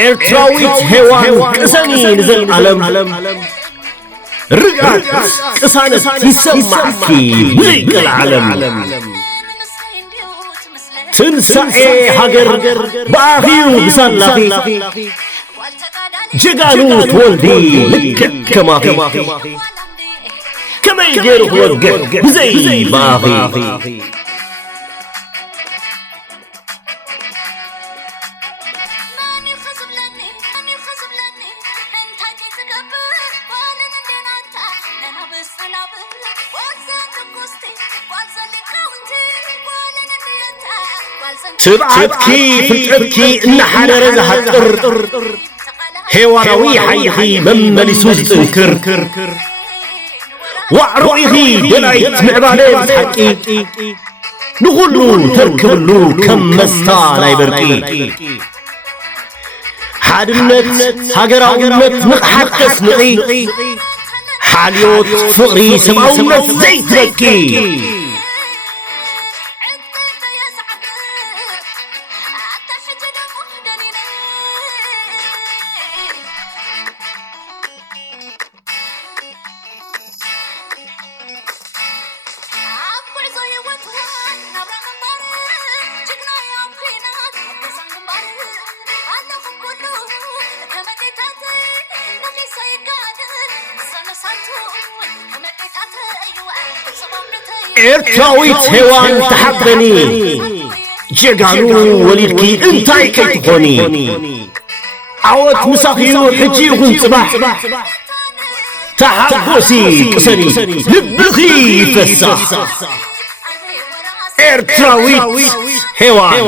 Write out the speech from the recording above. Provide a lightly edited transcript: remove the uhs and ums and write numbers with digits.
ኤርትራዊት ሔዋን ቅሰኒ ንዘለዓለም ርግኣት ቅሳነት ይሰማዕኪ ብዘይቅል ዓለም ትንሣኤ ሃገር በኣኺዩ ብሳላኺ ጀጋኑ ትወልዲ ልክዕ ከማኺ ከመይ ገይሩ ክወግዕ ብዘይ ባኺ ትብዓትኪ ፍልጠትኪ እናሓደረ ዝሃጥር ሔዋናዊ ሓይኺ መመሊሱ ዝጥንክር ዋዕሮ ኢኺ ደላይት ምዕባለ ብሓቂ ንኹሉ ተርክብሉ ከም መስታ ናይ በርቂ ሓድነት ሃገራውነት ንቕሓት ተስንቒ ሓልዮት ፍቕሪ ሰብኣውነት ዘይትበቂ ኤርትራዊት ሔዋን ተሓበኒ ጀጋኑ ወሊድኪ እንታይ ከይትኾኒ ዓወት ምሳኺዩ ሕጂ ይኹን ጽባሕ ተሓጐሲ ቅሰኒ ልብኺ ይፈሳሕ ኤርትራዊት ሔዋን